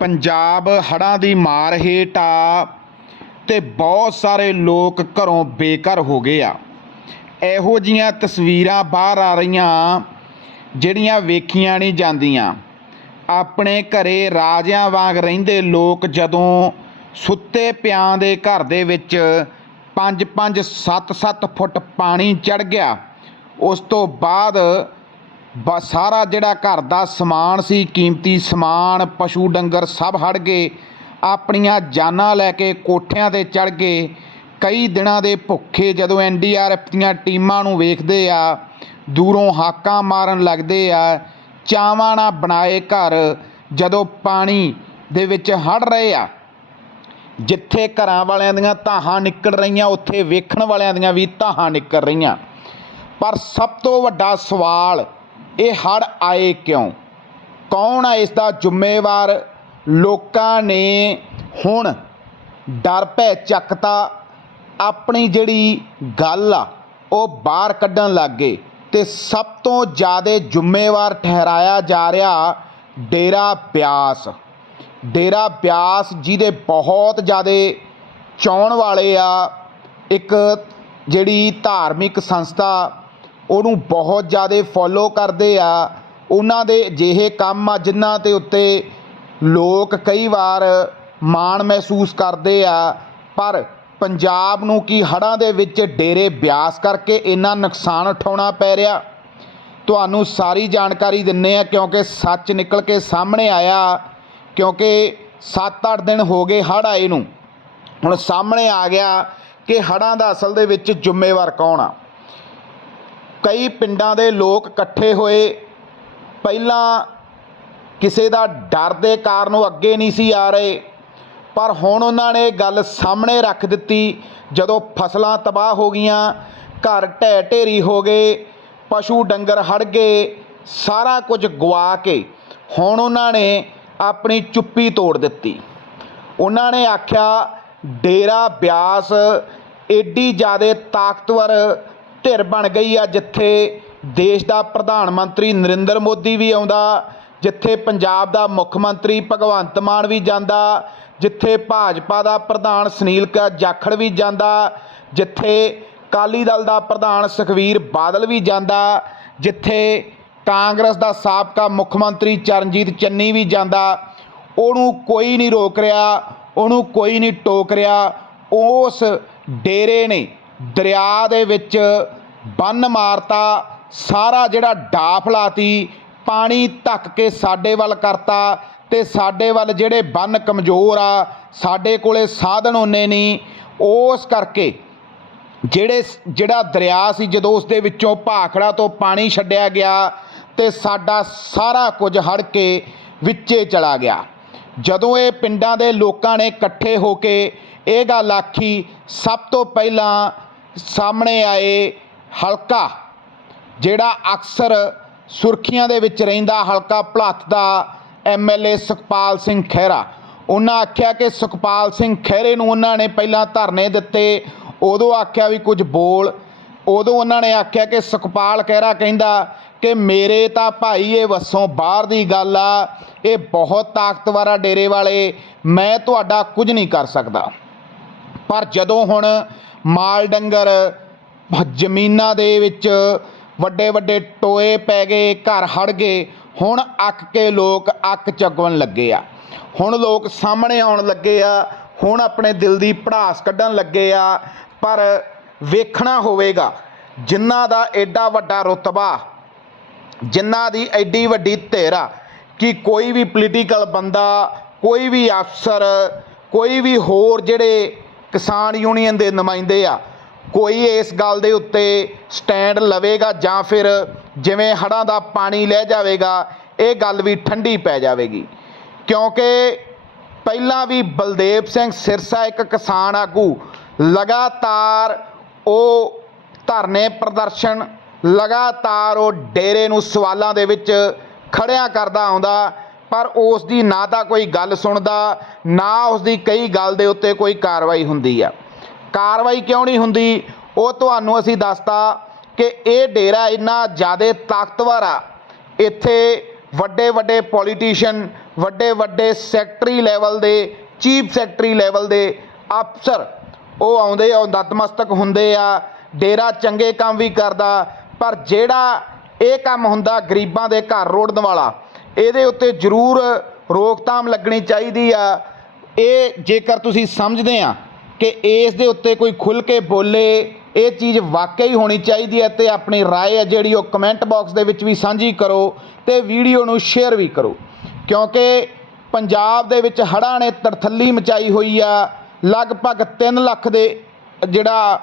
ਪੰਜਾਬ ਹੜ੍ਹਾਂ ਦੀ ਮਾਰ ਹੇਠ ਆ ਤੇ ਬਹੁਤ ਸਾਰੇ ਲੋਕ ਘਰੋਂ ਬੇਘਰ ਹੋ ਗਏ ਆ। ਇਹੋ ਜੀਆਂ ਤਸਵੀਰਾਂ ਬਾਹਰ ਆ ਰਹੀਆਂ ਜਿਹੜੀਆਂ ਵੇਖੀਆਂ ਨਹੀਂ ਜਾਂਦੀਆਂ। ਆਪਣੇ ਘਰੇ ਰਾਜਿਆਂ ਵਾਂਗ ਰਹਿੰਦੇ ਲੋਕ ਜਦੋਂ ਸੁੱਤੇ ਪਿਆਂ ਦੇ ਘਰ ਦੇ ਵਿੱਚ 5-5 7-7 ਫੁੱਟ ਪਾਣੀ ਚੜ ਗਿਆ, ਉਸ ਤੋਂ ਬਾਅਦ ਬ ਸਾਰਾ ਜਿਹੜਾ ਘਰ ਦਾ ਸਮਾਨ ਸੀ, ਕੀਮਤੀ ਸਮਾਨ, ਪਸ਼ੂ ਡੰਗਰ ਸਭ ਹੜ ਗਏ। ਆਪਣੀਆਂ ਜਾਨਾਂ ਲੈ ਕੇ ਕੋਠਿਆਂ ਤੇ ਚੜ ਗਏ। ਕਈ ਦਿਨਾਂ ਦੇ ਭੁੱਖੇ ਜਦੋਂ ਐਨਡੀਆਰਐਫ ਦੀਆਂ ਟੀਮਾਂ ਨੂੰ ਵੇਖਦੇ ਆ, ਦੂਰੋਂ ਹਾਕਾਂ ਮਾਰਨ ਲੱਗਦੇ ਆ, ਚਾਵਾਂ ਨਾਲ ਬਣਾਏ ਘਰ ਜਦੋਂ ਪਾਣੀ ਦੇ ਵਿੱਚ ਹੜ ਰਹੇ ਆ। ਜਿੱਥੇ ਘਰਾਂ ਵਾਲਿਆਂ ਦੀਆਂ ਧਾਹਾਂ ਨਿਕਲ ਰਹੀਆਂ, ਉੱਥੇ ਵੇਖਣ ਵਾਲਿਆਂ ਦੀਆਂ ਵੀ ਧਾਹਾਂ ਨਿਕਲ ਰਹੀਆਂ। ਪਰ ਸਭ ਤੋਂ ਵੱਡਾ ਸਵਾਲ ਇਹ ਹੜ ਆਏ ਕਿਉਂ? ਕੌਣ ਹੈ ਇਸ ਦਾ ਜ਼ਿੰਮੇਵਾਰ? ਲੋਕਾਂ ਨੇ ਹੁਣ ਡਰ ਭੈ ਚੱਕਤਾ। ਆਪਣੀ ਜਿਹੜੀ ਗੱਲ ਆ, ਉਹ ਬਾਹਰ ਕੱਢਣ ਲੱਗ ਗਏ ਤੇ ਸਭ ਤੋਂ ਜ਼ਿਆਦਾ ਜ਼ਿੰਮੇਵਾਰ ਠਹਿਰਾਇਆ ਜਾ ਰਿਹਾ ਡੇਰਾ ਬਿਆਸ। ਡੇਰਾ ਬਿਆਸ ਜਿਹਦੇ ਬਹੁਤ ਜ਼ਿਆਦਾ ਚਾਹਣ ਵਾਲੇ ਆ, ਇੱਕ ਜਿਹੜੀ ਧਾਰਮਿਕ ਸੰਸਥਾ ਉਹਨੂੰ ਬਹੁਤ ਜ਼ਿਆਦਾ ਫੋਲੋ ਕਰਦੇ ਆ। ਉਹਨਾਂ ਦੇ ਅਜਿਹੇ ਕੰਮ ਆ ਜਿਨ੍ਹਾਂ ਦੇ ਉੱਤੇ ਲੋਕ ਕਈ ਵਾਰ ਮਾਣ ਮਹਿਸੂਸ ਕਰਦੇ ਆ। ਪਰ ਪੰਜਾਬ ਨੂੰ ਕੀ ਹੜ੍ਹਾਂ ਦੇ ਵਿੱਚ ਡੇਰੇ ਬਿਆਸ ਕਰਕੇ ਇੰਨਾ ਨੁਕਸਾਨ ਉਠਾਉਣਾ ਪੈ ਰਿਹਾ? ਤੁਹਾਨੂੰ ਸਾਰੀ ਜਾਣਕਾਰੀ ਦਿੰਨੇ ਆ ਕਿਉਂਕਿ ਸੱਚ ਨਿਕਲ ਕੇ ਸਾਹਮਣੇ ਆਇਆ। ਕਿਉਂਕਿ 7-8 ਦਿਨ ਹੋ ਗਏ ਹੜ੍ਹ ਆਏ ਨੂੰ। ਹੁਣ ਸਾਹਮਣੇ ਆ ਗਿਆ ਕਿ ਹੜ੍ਹਾਂ ਦਾ ਅਸਲ ਦੇ ਵਿੱਚ ਜ਼ਿੰਮੇਵਾਰ ਕੌਣ ਆ? ਕਈ ਪਿੰਡਾਂ ਦੇ ਲੋਕ ਇਕੱਠੇ ਹੋਏ। ਪਹਿਲਾਂ ਕਿਸੇ ਦਾ ਡਰ ਦੇ ਕਾਰਨ ਉਹ ਅੱਗੇ ਨਹੀਂ ਸੀ ਆ ਰਹੇ। ਪਰ ਹੁਣ ਉਹਨਾਂ ਨੇ ਗੱਲ ਸਾਹਮਣੇ ਰੱਖ ਦਿੱਤੀ। ਜਦੋਂ ਫਸਲਾਂ ਤਬਾਹ ਹੋ ਗਈਆਂ, ਘਰ ਢਹਿ ਢੇਰੀ ਹੋ ਗਏ, ਪਸ਼ੂ ਡੰਗਰ ਹੜ ਗਏ, ਸਾਰਾ ਕੁਝ ਗਵਾ ਕੇ ਹੁਣ ਉਹਨਾਂ ਨੇ ਆਪਣੀ ਚੁੱਪੀ ਤੋੜ ਦਿੱਤੀ। ਉਹਨਾਂ ਨੇ ਆਖਿਆ, ਡੇਰਾ ਬਿਆਸ ਏਡੀ ਜ਼ਿਆਦਾ ਤਾਕਤਵਰ ਧਿਰ ਬਣ ਗਈ ਆ, ਜਿੱਥੇ ਦੇਸ਼ ਦਾ ਪ੍ਰਧਾਨ ਮੰਤਰੀ ਨਰਿੰਦਰ ਮੋਦੀ ਵੀ ਆਉਂਦਾ, ਜਿੱਥੇ ਪੰਜਾਬ ਦਾ ਮੁੱਖ ਮੰਤਰੀ ਭਗਵੰਤ ਮਾਨ ਵੀ ਜਾਂਦਾ, ਜਿੱਥੇ ਭਾਜਪਾ ਦਾ ਪ੍ਰਧਾਨ ਸੁਨੀਲ ਕ, ਜਾਖੜ ਵੀ ਜਾਂਦਾ, ਜਿੱਥੇ ਕਾਲੀ ਦਲ ਦਾ ਪ੍ਰਧਾਨ ਸੁਖਵੀਰ ਬਾਦਲ ਵੀ ਜਾਂਦਾ, ਜਿੱਥੇ ਕਾਂਗਰਸ ਦਾ ਸਾਬਕਾ ਮੁੱਖ ਮੰਤਰੀ ਚਰਨਜੀਤ ਚੰਨੀ ਵੀ ਜਾਂਦਾ। ਉਹਨੂੰ ਕੋਈ ਨਹੀਂ ਰੋਕ ਰਿਹਾ, ਉਹਨੂੰ ਕੋਈ ਨਹੀਂ ਟੋਕ ਰਿਹਾ ਉਸ ਡੇਰੇ ਨੇ ਦਰਿਆ ਦੇ ਵਿੱਚ ਬੰਨ ਮਾਰਤਾ, ਸਾਰਾ ਜਿਹੜਾ ਡਾਫ ਲਾਤੀ, ਪਾਣੀ ਧੱਕ ਕੇ ਸਾਡੇ ਵੱਲ ਕਰਤਾ ਤੇ ਸਾਡੇ ਵੱਲ ਜਿਹੜੇ ਬੰਨ ਕਮਜ਼ੋਰ ਆ, ਸਾਡੇ ਕੋਲੇ ਸਾਧਨ ਉਹਨੇ ਨਹੀਂ। ਉਸ ਕਰਕੇ ਜਿਹੜੇ ਜਿਹੜਾ ਦਰਿਆ ਸੀ, ਜਦੋਂ ਉਸ ਦੇ ਵਿੱਚੋਂ ਭਾਖੜਾ ਤੋਂ ਪਾਣੀ ਛੱਡਿਆ ਗਿਆ ਤੇ ਸਾਡਾ ਸਾਰਾ ਕੁਝ ਹੜ ਕੇ ਵਿੱਚੇ ਚਲਾ ਗਿਆ। ਜਦੋਂ ਇਹ ਪਿੰਡਾਂ ਦੇ ਲੋਕਾਂ ਨੇ ਇਕੱਠੇ ਹੋ ਕੇ ਇਹ ਗੱਲ ਆਖੀ, ਸਭ ਤੋਂ ਪਹਿਲਾਂ ਸਾਹਮਣੇ ਆਏ ਹਲਕਾ, ਜਿਹੜਾ ਅਕਸਰ ਸੁਰਖੀਆਂ ਦੇ ਵਿੱਚ ਰਹਿੰਦਾ ਹਲਕਾ ਭਲੱਥ ਦਾ ਐਮਐਲਏ ਸੁਖਪਾਲ ਸਿੰਘ ਖਹਿਰਾ। ਉਹਨਾਂ ਆਖਿਆ ਕਿ ਸੁਖਪਾਲ ਸਿੰਘ ਖਹਿਰੇ ਨੂੰ ਉਹਨਾਂ ਨੇ ਪਹਿਲਾਂ ਧਰਨੇ ਦਿੱਤੇ, ਉਦੋਂ ਆਖਿਆ ਵੀ ਕੁਝ ਬੋਲ, ਉਦੋਂ ਉਹਨਾਂ ਨੇ ਆਖਿਆ ਕਿ ਸੁਖਪਾਲ ਖਹਿਰਾ ਕਹਿੰਦਾ ਕਿ ਮੇਰੇ ਤਾਂ ਭਾਈ ਇਹ ਵਸੋਂ ਬਾਹਰ ਦੀ ਗੱਲ ਆ, ਇਹ ਬਹੁਤ ਤਾਕਤਵਰ ਆ ਡੇਰੇ ਵਾਲੇ, ਮੈਂ ਤੁਹਾਡਾ ਕੁਝ ਨਹੀਂ ਕਰ ਸਕਦਾ। ਪਰ ਜਦੋਂ ਹੁਣ ਮਾਲ ਡੰਗਰ ਜ਼ਮੀਨਾਂ ਦੇ ਵਿੱਚ ਵੱਡੇ ਵੱਡੇ ਟੋਏ ਪੈ ਗਏ, ਘਰ ਹੜ ਗਏ। ਹੁਣ ਅੱਕ ਕੇ ਲੋਕ ਅੱਕ ਚੱਕਣ ਲੱਗੇ ਆ। ਹੁਣ ਲੋਕ ਸਾਹਮਣੇ ਆਉਣ ਲੱਗੇ ਆ। ਹੁਣ ਆਪਣੇ ਦਿਲ ਦੀ ਭੜਾਸ ਕੱਢਣ ਲੱਗੇ ਆ। ਪਰ ਵੇਖਣਾ ਹੋਵੇਗਾ ਜਿਨ੍ਹਾਂ ਦਾ ਐਡਾ ਵੱਡਾ ਰੁਤਬਾ ਜਿਨ੍ਹਾਂ ਦੀ ਐਡੀ ਵੱਡੀ ਧੇਰਾ ਕਿ ਕੋਈ ਵੀ ਪੋਲੀਟੀਕਲ ਬੰਦਾ, ਕੋਈ ਵੀ ਅਫਸਰ, ਕੋਈ ਵੀ ਹੋਰ ਜਿਹੜੇ ਕਿਸਾਨ ਯੂਨੀਅਨ ਦੇ ਨੁਮਾਇੰਦੇ ਆ। ਕੋਈ ਇਸ ਗੱਲ ਦੇ ਉੱਤੇ ਸਟੈਂਡ ਲਵੇਗਾ ਜਾਂ ਫਿਰ ਜਿਵੇਂ ਹੜ੍ਹਾਂ ਦਾ ਪਾਣੀ ਲੈ ਜਾਵੇਗਾ, ਇਹ ਗੱਲ ਵੀ ਠੰਡੀ ਪੈ ਜਾਵੇਗੀ। ਕਿਉਂਕਿ ਪਹਿਲਾਂ ਵੀ ਬਲਦੇਵ ਸਿੰਘ ਸਿਰਸਾ ਇੱਕ ਕਿਸਾਨ ਆਗੂ, ਲਗਾਤਾਰ ਉਹ ਧਰਨੇ ਪ੍ਰਦਰਸ਼ਨ, ਲਗਾਤਾਰ ਉਹ ਡੇਰੇ ਨੂੰ ਸਵਾਲਾਂ ਦੇ ਵਿੱਚ ਖੜਿਆ ਕਰਦਾ ਆਉਂਦਾ ਪਰ ਉਸ ਦੀ ਨਾ ਤਾਂ ਕੋਈ ਗੱਲ ਸੁਣਦਾ, ਨਾ ਉਸ ਦੀ ਕਈ ਗੱਲ ਦੇ ਉੱਤੇ ਕੋਈ ਕਾਰਵਾਈ ਹੁੰਦੀ ਆ। ਕਾਰਵਾਈ ਕਿਉਂ ਨਹੀਂ ਹੁੰਦੀ? ਉਹ ਤੁਹਾਨੂੰ ਅਸੀਂ ਦੱਸਤਾ ਕਿ ਇਹ ਡੇਰਾ ਇੰਨਾ ਜ਼ਿਆਦਾ ਤਾਕਤਵਰ ਆ। ਇੱਥੇ ਵੱਡੇ ਵੱਡੇ ਪੋਲੀਟੀਸ਼ੀਅਨ ਵੱਡੇ ਵੱਡੇ ਸੈਕਟਰੀ ਲੈਵਲ ਦੇ ਚੀਫ ਸੈਕਟਰੀ ਲੈਵਲ ਦੇ ਅਫਸਰ, ਉਹ ਆਉਂਦੇ ਆ, ਉਹ ਨਤਮਸਤਕ ਹੁੰਦੇ ਆ। ਡੇਰਾ ਚੰਗੇ ਕੰਮ ਵੀ ਕਰਦਾ, ਪਰ ਜਿਹੜਾ ਇਹ ਕੰਮ ਹੁੰਦਾ ਗਰੀਬਾਂ ਦੇ ਘਰ ਰੋੜਨ ਵਾਲਾ ਇਹਦੇ ਉੱਤੇ ਜ਼ਰੂਰ ਰੋਕਥਾਮ ਲੱਗਣੀ ਚਾਹੀਦੀ ਆ ਇਹ ਜੇਕਰ ਤੁਸੀਂ ਸਮਝਦੇ ਆ ਕਿ ਇਸ ਦੇ ਉੱਤੇ ਕੋਈ ਖੁੱਲ ਕੇ ਬੋਲੇ ਇਹ ਚੀਜ਼ ਵਾਕਈ ਹੋਣੀ ਚਾਹੀਦੀ ਹੈ ਤੇ ਆਪਣੀ رائے ਹੈ ਜਿਹੜੀ ਉਹ ਕਮੈਂਟ ਬਾਕਸ ਦੇ ਵਿੱਚ ਵੀ ਸਾਂਝੀ ਕਰੋ ਤੇ ਵੀਡੀਓ ਨੂੰ ਸ਼ੇਅਰ ਵੀ ਕਰੋ ਕਿਉਂਕਿ ਪੰਜਾਬ ਦੇ ਵਿੱਚ ਹੜ੍ਹਾਂ ਨੇ ਤੜਥੱਲੀ ਮਚਾਈ ਹੋਈ ਆ ਲਗਭਗ 3 ਲੱਖ ਦੇ ਜਿਹੜਾ